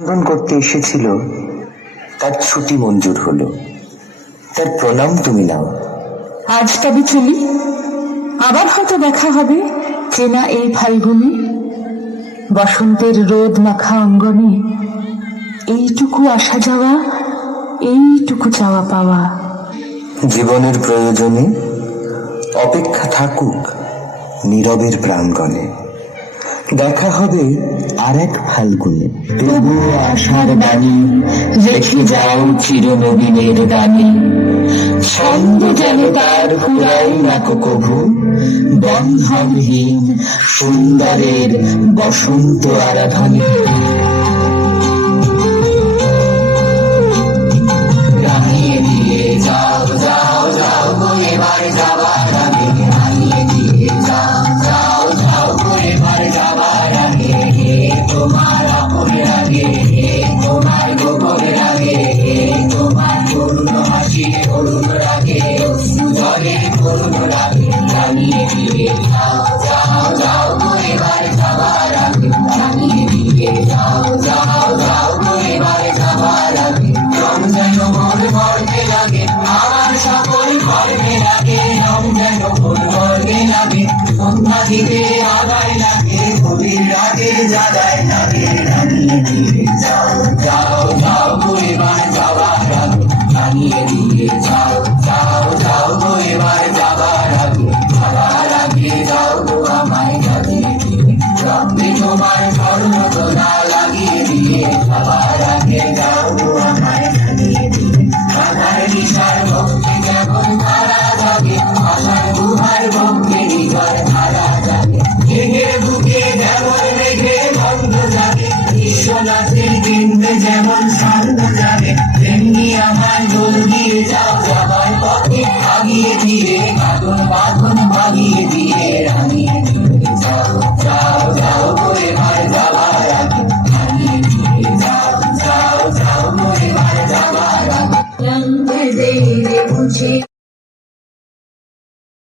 বন্ধন করতে এসেছিল, তার ছুটি মঞ্জুর হলো। তার প্রণাম তুমি নাও। আজ তবে চলি, আবার হয়তো দেখা হবে চেনা এই ফাল্গুনে। বসন্তের রোদ মাখা অঙ্গনে এইটুকু আসা যাওয়া, এইটুকু চাওয়া পাওয়া। জীবনের প্রয়োজনে অপেক্ষা থাকুক নীরবের প্রাঙ্গণে। দেখা হবে আর এক ফাল্গুনে। তবুও আশার বাণী রেখে যাও চিরনবীনের দানি। ছন্দ যেন তার ফুরাই না কভু, বন্ধনহীন সুন্দরের বসন্ত আরাধনে। রাঙিয়ে দিয়ে যাও যাও যাও গো এবার যাবার আগে, রাঙিয়ে দিয়ে যাও যাও যাও গো এবার যাবার আগে। হে তোমার আপন লাগে, হে তোমার গোপন লাগে, হে তোমার করুণ হাসি করুণ রাগে, অশ্রু জলে করুণ রাগে। রাঙিয়ে দিয়ে যাও যাও যাও গো এবার যাবার আগে, রাঙিয়ে দিয়ে যাও যাও যাও গো এবার যাবার আগে। রং যেন মোর গর্বে লাগে, আমার সকল গর্বে লাগে, রং যেন মোর গর্বে লাগে। সন্ধ্যা দিতে আদায় লাগে, কবির রাগে জাগায় লাগে। রাঙিয়ে দিয়ে যাও যাও যাও গো এবার যাবার আগে, রাঙিয়ে দিয়ে যাও যাও যাও গো এবার যাবার আগে। যাবার আগে যাও গো আমায় জাগিয়ে দিয়ে, রঙে তোমার স্বর্ণ তোলা লাগিয়ে দিয়ে। যাবার আগে যাও গো আমায় জাগিয়ে দিয়ে, রাধার নিশার ভক্তি যেমন তারা জাগে, আশার গুহার ভক্তি হৃদয় ধারা জাগে। মেঘের বুকে যেমন মেঘে বন্ধ জাগে, বিশ্বনাথের বিন্দে যেমন সান্দ জাগে, তেমনি আমার দোল দিয়ে যাও যাবার পথে আগিয়ে দিয়ে, বাঁধন বাঁধন ভাগিয়ে দিয়ে। রাঙিয়ে দিয়ে যাও যাও যাও গো এবার যাবার আগে, রাঙিয়ে দিয়ে যাও যাও যাও গো এবার যাবার আগে। রঙ দে রে মুঝে